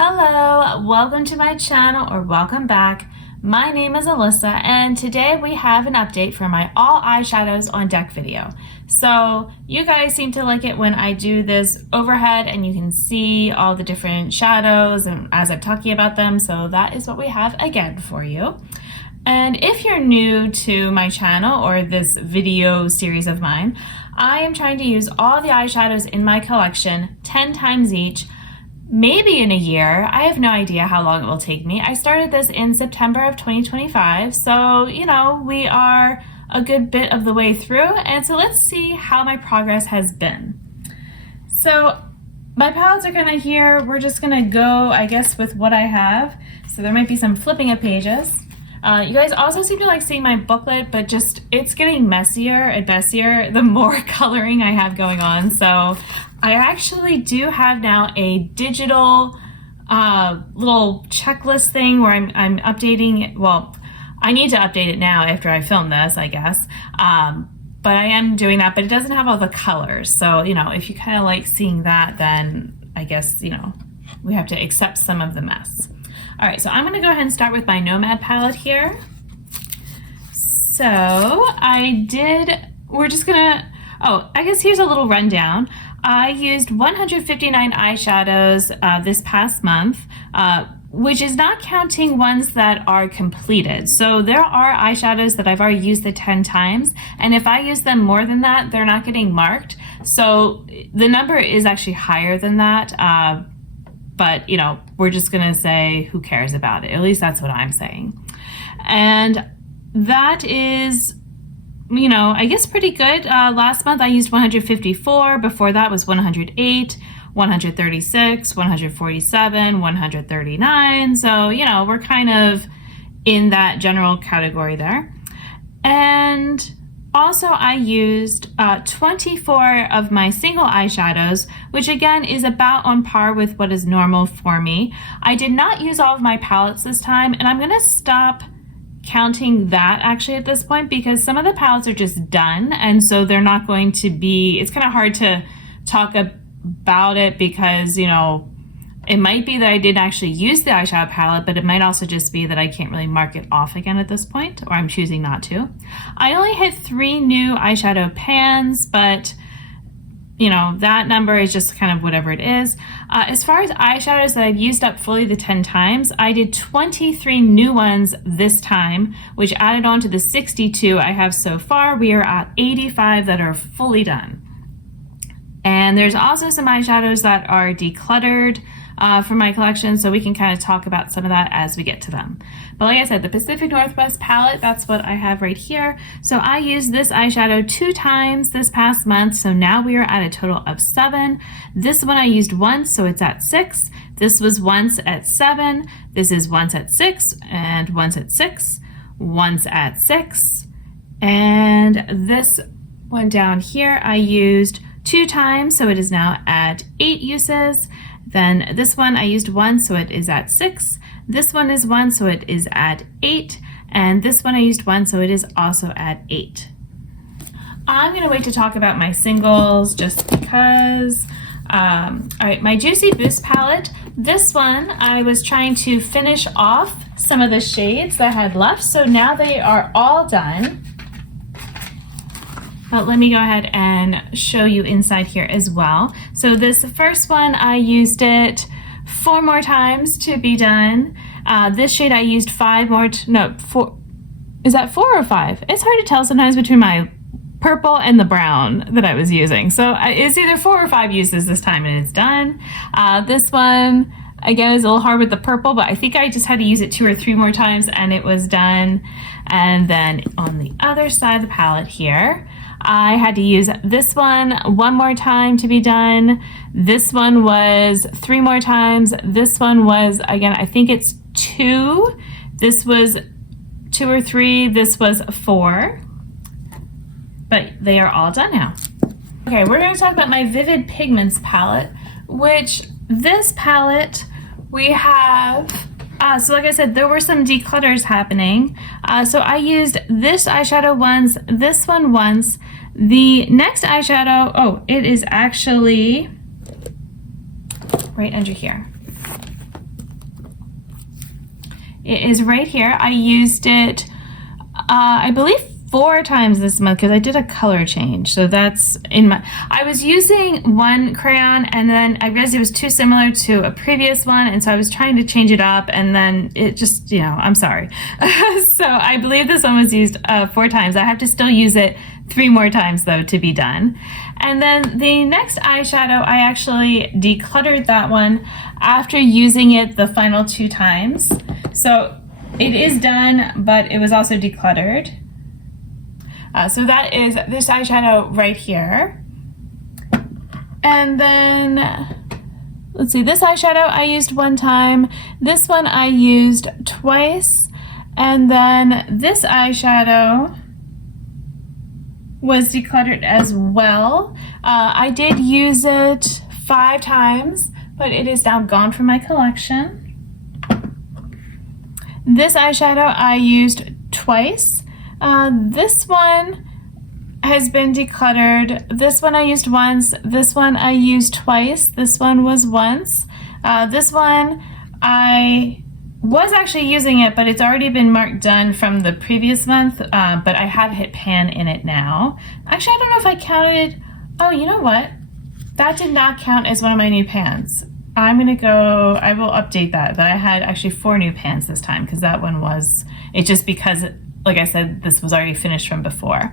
Hello, welcome to my channel or welcome back. My name is Alyssa and today we have an update for my all eyeshadows on deck video. So you guys seem to like it when I do this overhead and you can see all the different shadows and as I'm talking about them. So that is what we have again for you. And if you're new to my channel or this video series of mine, I am trying to use all the eyeshadows in my collection 10 times each, maybe in a year. I have no idea how long it will take me. I started this in September of 2025, so you know, we are a good bit of the way through, and so let's see how my progress has been. So my palettes are kind of here. We're just gonna go, I guess, with what I have. So there might be some flipping of pages. You guys also seem to like seeing my booklet, but just it's getting messier and messier the more coloring I have going on. So I actually do have now a digital little checklist thing where I'm updating. Well, I need to update it now after I film this, I guess. But I am doing that, but it doesn't have all the colors. So, you know, if you kind of like seeing that, then I guess, you know, we have to accept some of the mess. All right, so I'm gonna go ahead and start with my Nomad palette here. So we're just gonna, oh, I guess here's a little rundown. I used 159 eyeshadows this past month, which is not counting ones that are completed. So there are eyeshadows that I've already used the 10 times, and if I use them more than that, they're not getting marked. So the number is actually higher than that. But, you know, we're just going to say who cares about it. At least that's what I'm saying. And that is, you know, I guess pretty good. Last month I used 154. Before that was 108, 136, 147, 139. So, you know, we're kind of in that general category there. And also, I used 24 of my single eyeshadows, which again is about on par with what is normal for me. I did not use all of my palettes this time, and I'm gonna stop counting that actually at this point because some of the palettes are just done, and so they're not going to be, it's kind of hard to talk about it because, you know, it might be that I didn't actually use the eyeshadow palette, but it might also just be that I can't really mark it off again at this point, or I'm choosing not to. I only hit 3 new eyeshadow pans, but you know, that number is just kind of whatever it is. As far as eyeshadows that I've used up fully the 10 times, I did 23 new ones this time, which added on to the 62 I have so far. We are at 85 that are fully done. And there's also some eyeshadows that are decluttered from my collection, so we can kind of talk about some of that as we get to them. But like I said, the Pacific Northwest palette, that's what I have right here. So I used this eyeshadow 2 times this past month, so now we are at a total of 7. This one I used once, so it's at 6. This was once at 7. This is once at 6, and once at 6, once at 6. And this one down here I used 2 times, so it is now at 8 uses. Then this one I used once, so it is at 6. This one is 1, so it is at 8. And this one I used once, so it is also at 8. I'm gonna wait to talk about my singles just because. All right, my Juicy Boost palette. This one, I was trying to finish off some of the shades that I had left, so now they are all done. But let me go ahead and show you inside here as well. So this first one, I used it 4 more times to be done. This shade I used 5 more, no, 4, is that 4 or 5? It's hard to tell sometimes between my purple and the brown that I was using. So it's either 4 or 5 uses this time and it's done. This one, again, is a little hard with the purple, but I think I just had to use it 2 or 3 more times and it was done. And then on the other side of the palette here, I had to use this one 1 more time to be done. This one was 3 more times. This one was, again, I think it's 2. This was 2 or 3. This was 4. But they are all done now. Okay, we're going to talk about my Vivid Pigments palette, which this palette we have, so like I said, there were some declutters happening. So I used this eyeshadow once, this one once. The next eyeshadow, oh, it is actually right under here. It is right here. I used it, I believe 4 times this month because I did a color change. So that's I was using one crayon and then I realized it was too similar to a previous one, and so I was trying to change it up, and then it just, I'm sorry. So I believe this one was used 4 times. I have to still use it 3 more times though to be done. And then the next eyeshadow, I actually decluttered that one after using it the final 2 times. So it is done, but it was also decluttered. So that is this eyeshadow right here. And then, let's see, this eyeshadow I used 1 time. This one I used twice. And then this eyeshadow was decluttered as well. I did use it 5 times, but it is now gone from my collection. This eyeshadow I used twice. This one has been decluttered. This one I used once. This one I used twice. This one was once. This one I was actually using it, but it's already been marked done from the previous month, but I have hit pan in it now. Actually, I don't know if I counted. Oh, you know what? That did not count as one of my new pans. I will update that, but I had actually 4 new pans this time because that one was, because like I said, this was already finished from before.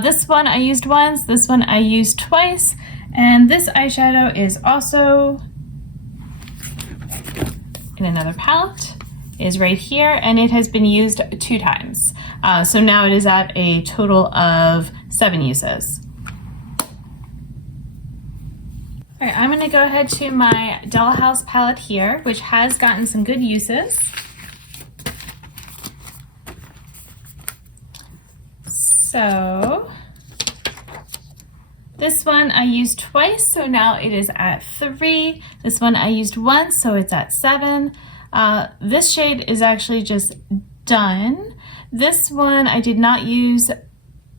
This one I used once, this one I used twice, and this eyeshadow is also in another palette, is right here, and it has been used 2 times. So now it is at a total of 7 uses. All right, I'm gonna go ahead to my Dollhouse palette here, which has gotten some good uses. So this one I used twice, so now it is at 3. This one I used once, so it's at 7. This shade is actually just done. This one I did not use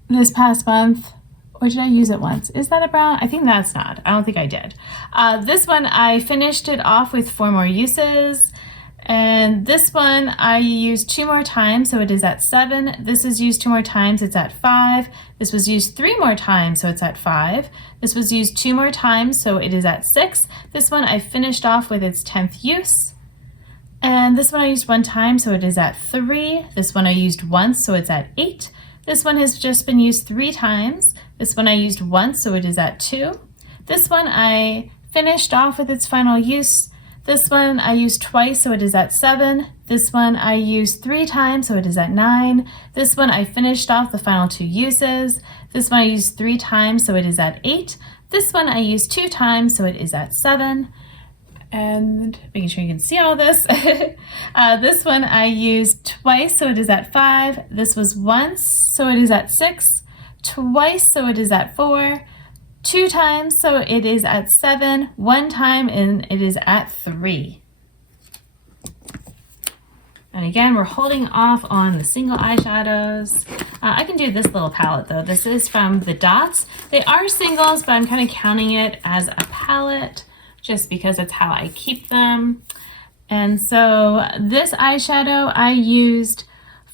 this past month, or did I use it once? Is that a brown? I think that's not. I don't think I did. This one I finished it off with 4 more uses. And this one I used 2 more times, so it is at 7. This is used 2 more times, it's at 5. This was used 3 more times, so it's at 5. This was used 2 more times, so it is at 6. This one I finished off with its 10th use. And this one I used 1 time, so it is at 3. This one I used once, so it's at 8. This one has just been used 3 times. This one I used once, so it is at 2. This one I finished off with its final use. This one I used twice, so it is at 7. This one I used 3 times, so it is at 9. This one I finished off the final 2 uses. This one I used 3 times, so it is at 8. This one I used 2 times, so it is at 7. And making sure you can see all this. This one I used twice, so it is at 5. This was once, so it is at 6. Twice, so it is at 4. 2 times, so it is at 7. 1 time, and it is at 3. And again, we're holding off on the single eyeshadows. I can do this little palette though. This is from the Dots. They are singles, but I'm kind of counting it as a palette just because it's how I keep them. And so this eyeshadow I used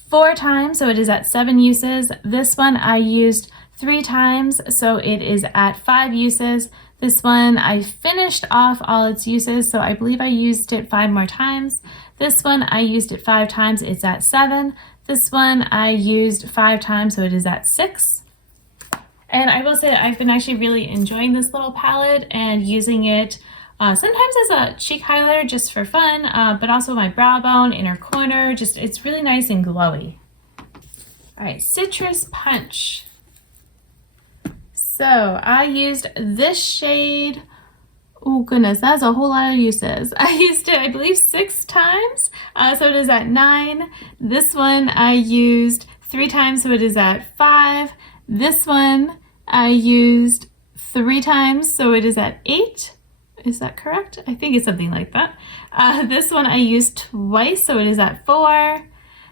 4 times, so it is at 7 uses. This one I used 3 times, so it is at 5 uses. This one I finished off all its uses, so I believe I used it 5 more times. This one I used it 5 times, it's at 7. This one I used 5 times, so it is at 6. And I will say that I've been actually really enjoying this little palette and using it sometimes as a cheek highlighter just for fun, but also my brow bone, inner corner, it's really nice and glowy. All right, Citrus Punch. So I used this shade, oh goodness, that's a whole lot of uses. I used it, I believe, 6 times, so it is at 9. This one I used 3 times, so it is at 5. This one I used 3 times, so it is at 8. Is that correct? I think it's something like that. This one I used twice, so it is at 4.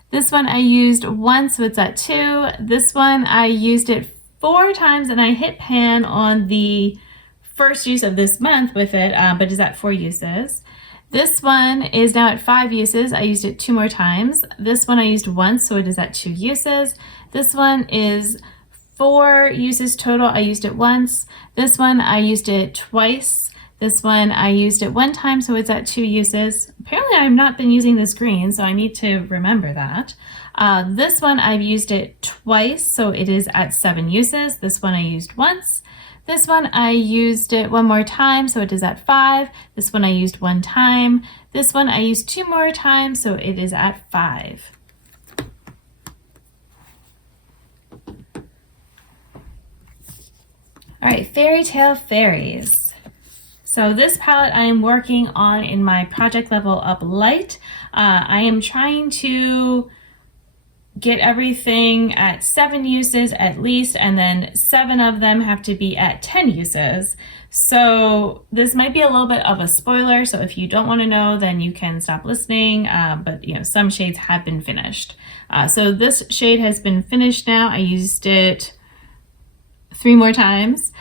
This one I used once, so it's at 2. This one I used it 4 times, and I hit pan on the first use of this month with it, but it's at 4 uses. This one is now at 5 uses. I used it 2 more times. This one I used once, so it is at 2 uses. This one is 4 uses total. I used it once. This one I used it twice. This one I used it 1 time, so it's at 2 uses. Apparently I've not been using this green, so I need to remember that. This one I've used it twice, so it is at 7 uses. This one I used once. This one I used it 1 more time, so it is at 5. This one I used 1 time. This one I used 2 more times, so it is at 5. All right, Fairy Tale Fairies. So this palette I am working on in my Project Level Up Light. I am trying to get everything at 7 uses at least, and then 7 of them have to be at 10 uses. So this might be a little bit of a spoiler, so if you don't want to know, then you can stop listening, but you know, some shades have been finished. So this shade has been finished now. I used it 3 more times.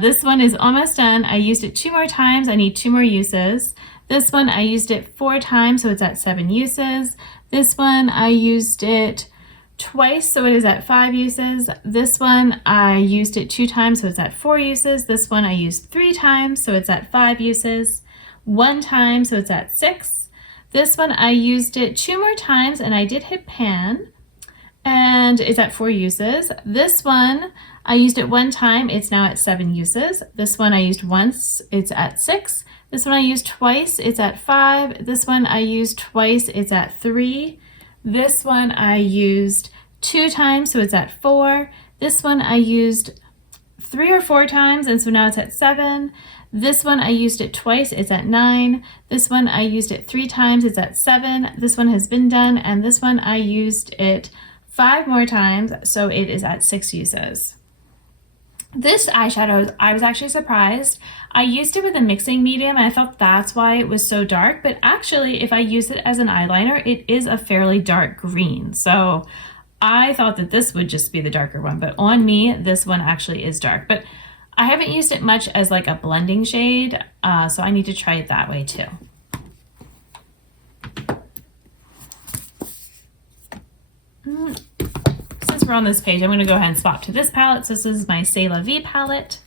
This one is almost done. I used it 2 more times. I need 2 more uses. This one I used it 4 times, so it's at 7 uses. This one I used it twice, so it is at 5 uses. This one I used it 2 times, so it's at 4 uses. This one I used 3 times, so it's at 5 uses. 1 time, so it's at 6. This one I used it 2 more times, and I did hit pan, and it's at 4 uses. This one I used it 1 time, it's now at 7 uses. This one I used once, it's at 6. This one I used twice, it's at 5. This one I used twice, it's at 3. This one I used 2 times, so it's at 4. This one I used 3 or 4 times, and so now it's at 7. This one I used it twice, it's at 9. This one I used it 3 times, it's at 7. This one has been done, and this one I used it 5 more times, so it is at 6 uses. This eyeshadow, I was actually surprised. I used it with a mixing medium and I thought that's why it was so dark, but actually if I use it as an eyeliner, it is a fairly dark green. So I thought that this would just be the darker one, but on me, this one actually is dark. But I haven't used it much as like a blending shade, so I need to try it that way too. Since we're on this page, I'm going to go ahead and swap to this palette. So this is my C'est La Vie palette.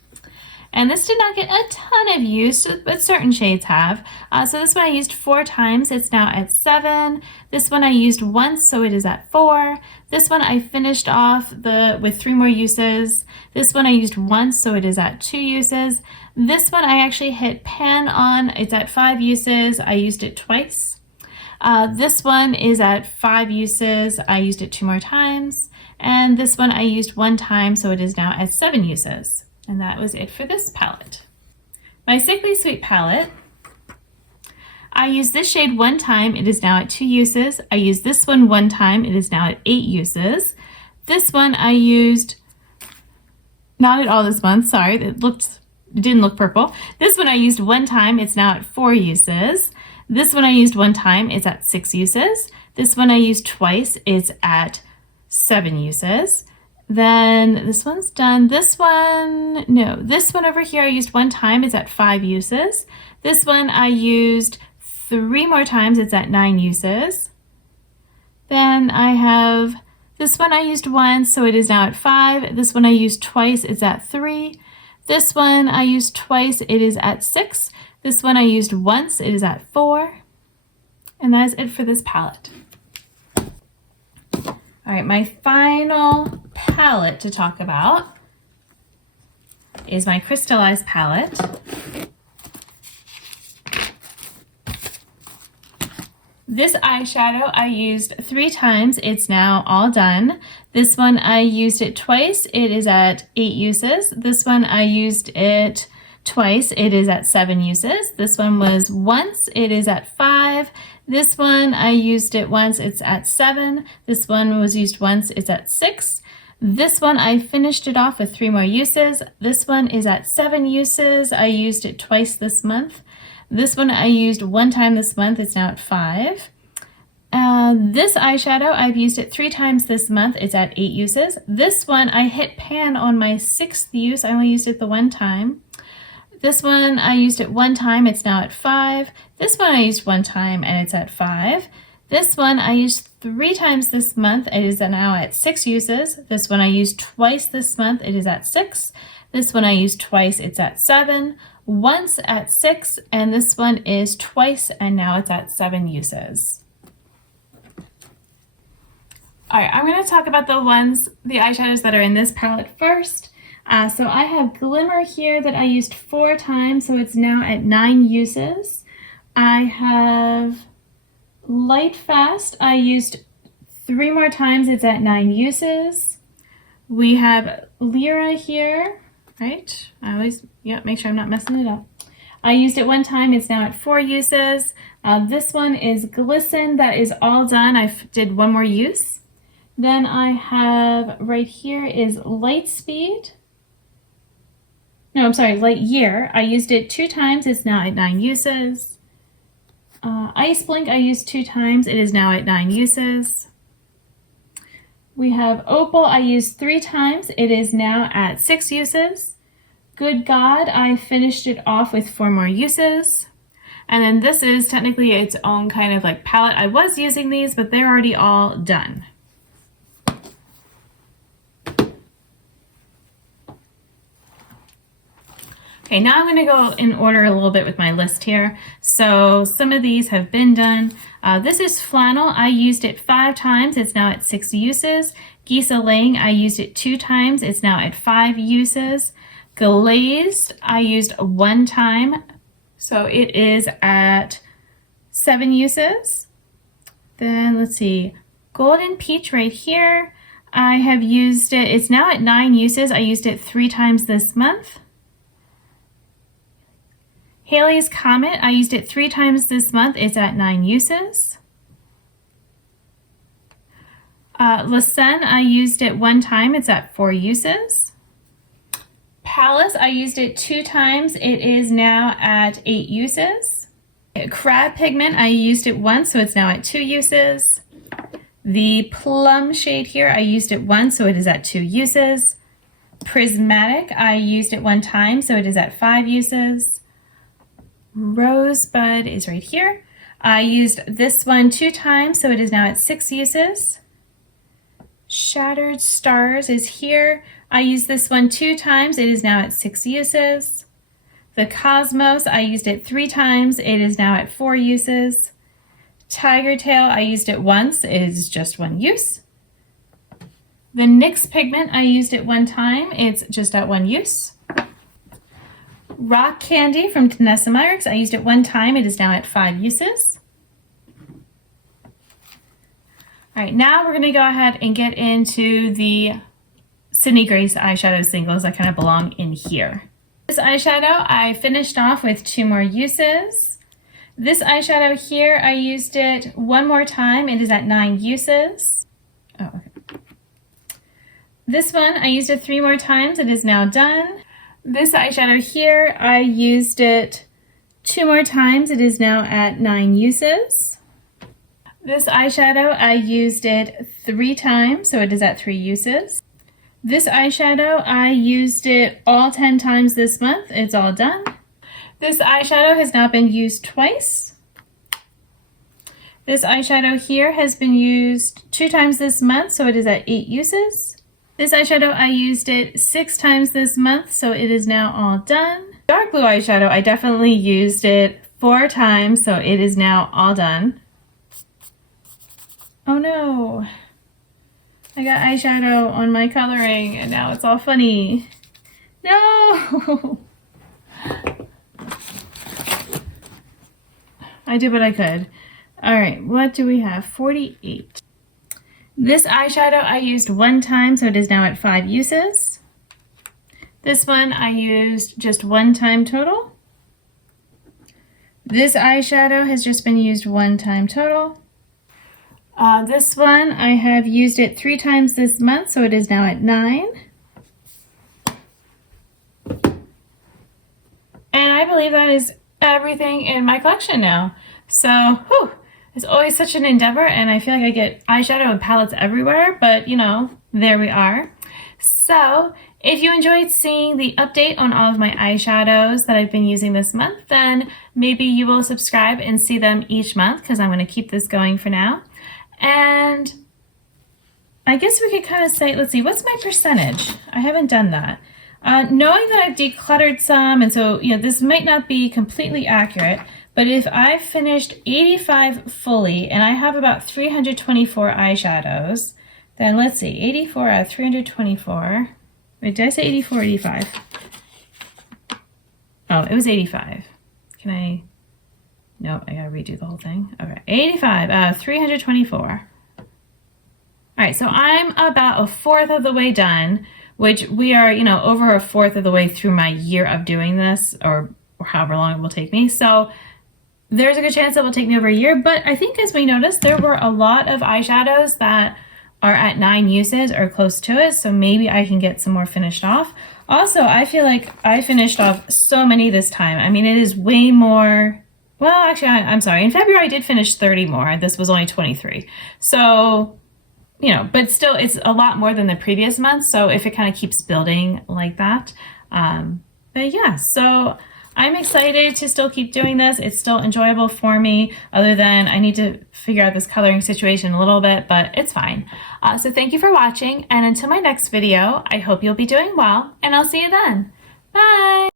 And this did not get a ton of use, but certain shades have. So this one I used 4 times. It's now at 7. This one I used once, so it is at 4. This one I finished off with 3 more uses. This one I used once, so it is at 2 uses. This one I actually hit pan on. It's at 5 uses. I used it twice. This one is at 5 uses. I used it 2 more times. And this one I used 1 time, so it is now at 7 uses. And that was it for this palette. My Sickly Sweet palette, I used this shade 1 time, it is now at 2 uses. I used this one 1 time, it is now at 8 uses. This one I used, not at all this month, sorry, it didn't look purple. This one I used 1 time, it's now at 4 uses. This one I used 1 time, it's at 6 uses. This one I used twice, it's at 7 uses. Then this one's done. This one, no, this one over here I used 1 time, it's at 5 uses. This one I used 3 more times, it's at 9 uses. Then I have this one I used once, so it is now at 5. This one I used twice, it's at 3. This one I used twice, it is at 6. This one I used once, it is at 4. And that is it for this palette. All right, my final palette to talk about is my Crystallized palette. This eyeshadow I used 3 times. It's now all done. This one I used it twice. It is at 8 uses. This one I used it twice. It is at 7 uses. This one was once. It is at 5. This one I used it once. It's at 7. This one was used once. It's at 6. This one I finished it off with 3 more uses. This one is at 7 uses. I used it twice this month. This one I used 1 time this month. It's now at 5. This eyeshadow, I've used it 3 times this month. It's at 8 uses. This one I hit pan on my 6th use. I only used it the 1 time. This one I used it one time, it's now at 5. This one I used one time and it's at 5. This one I used 3 times this month, it is now at 6 uses. This one I used twice this month, it is at 6. This one I used twice, it's at 7. Once at 6, and this one is twice and now it's at 7 uses. Alright, I'm going to talk about the eyeshadows that are in this palette first. So I have Glimmer here that I used 4 times, so it's now at 9 uses. I have Light Fast, I used 3 more times, it's at 9 uses. We have Lyra here, right? I always, make sure I'm not messing it up. I used it one time, it's now at 4 uses. This one is Glisten, that is all done. I did one more use. Then I have right here is Light Speed. No, I'm sorry, Light Year. I used it 2 times, it's now at 9 uses. Ice Blink, I used 2 times, it is now at 9 uses. We have Opal, I used 3 times, it is now at 6 uses. Good God, I finished it off with 4 more uses. And then this is technically its own kind of like palette. I was using these, but they're already all done. Okay, now I'm going to go in order a little bit with my list here. So some of these have been done. This is Flannel. I used it 5 times. It's now at 6 uses. Gisa Lang, I used it 2 times. It's now at 5 uses. Glazed, I used 1 time. So it is at 7 uses. Then let's see, Golden Peach right here. I have used it. It's now at 9 uses. I used it 3 times this month. Haley's Comet, I used it 3 times this month. It's at 9 uses. La Seine, I used it 1 time. It's at 4 uses. Palace, I used it 2 times. It is now at 8 uses. Crab Pigment, I used it once, so it's now at 2 uses. The Plum shade here, I used it once, so it is at 2 uses. Prismatic, I used it 1 time, so it is at 5 uses. Rosebud is right here. I used this one 2 times, so it is now at 6 uses. Shattered Stars is here. I used this one 2 times. It is now at 6 uses. The Cosmos, I used it 3 times. It is now at 4 uses. Tiger Tail, I used it once. It is just 1 use. The NYX Pigment, I used it 1 time. It's just at 1 use. Rock Candy from Tanessa Myricks, I used it 1 time. It is now at 5 uses. All right, now we're going to go ahead and get into the Sydney Grace eyeshadow singles that kind of belong in here. This eyeshadow I finished off with 2 more uses. This eyeshadow here, I used it 1 more time. It is at 9 uses. Oh, okay. This one, I used it 3 more times. It is now done. This eyeshadow here, I used it 2 more times. It is now at 9 uses. This eyeshadow, I used it 3 times, so it is at 3 uses. This eyeshadow, I used it all 10 times this month. It's all done. This eyeshadow has now been used twice. This eyeshadow here has been used 2 times this month, so it is at 8 uses. This eyeshadow, I used it 6 times this month, so it is now all done. Dark blue eyeshadow, I definitely used it 4 times, so it is now all done. Oh no, I got eyeshadow on my coloring and now it's all funny. No! I did what I could. All right, what do we have? 48. This eyeshadow I used 1 time, so it is now at 5 uses. This one I used just 1 time total. This eyeshadow has just been used 1 time total. This one I have used it 3 times this month, so it is now at 9. And I believe that is everything in my collection now. So, whew, it's always such an endeavor, and I feel like I get eyeshadow and palettes everywhere, but you know, there we are. So, If you enjoyed seeing the update on all of my eyeshadows that I've been using this month, then maybe you will subscribe and see them each month because I'm going to keep this going for now. And I guess we could kind of say, let's see, what's my percentage? I haven't done that. Knowing that I've decluttered some, and so, this might not be completely accurate, but if I finished 85 fully and I have about 324 eyeshadows, then let's see, 84 out of 324. Wait, did I say 84 or 85? Oh, it was 85. Can I? No, I gotta redo the whole thing. Okay, 85 out of 324. All right, so I'm about a fourth of the way done, which we are, over a fourth of the way through my year of doing this, or however long it will take me. So there's a good chance it will take me over a year, but I think as we noticed, there were a lot of eyeshadows that are at 9 uses or close to it, so maybe I can get some more finished off. Also, I feel like I finished off so many this time. I mean, it is way more. Well, actually, I'm sorry. In February, I did finish 30 more. This was only 23. So, but still, it's a lot more than the previous month. So if it kind of keeps building like that. But yeah, so I'm excited to still keep doing this. It's still enjoyable for me, other than I need to figure out this coloring situation a little bit, but it's fine. So thank you for watching, and until my next video, I hope you'll be doing well, and I'll see you then. Bye!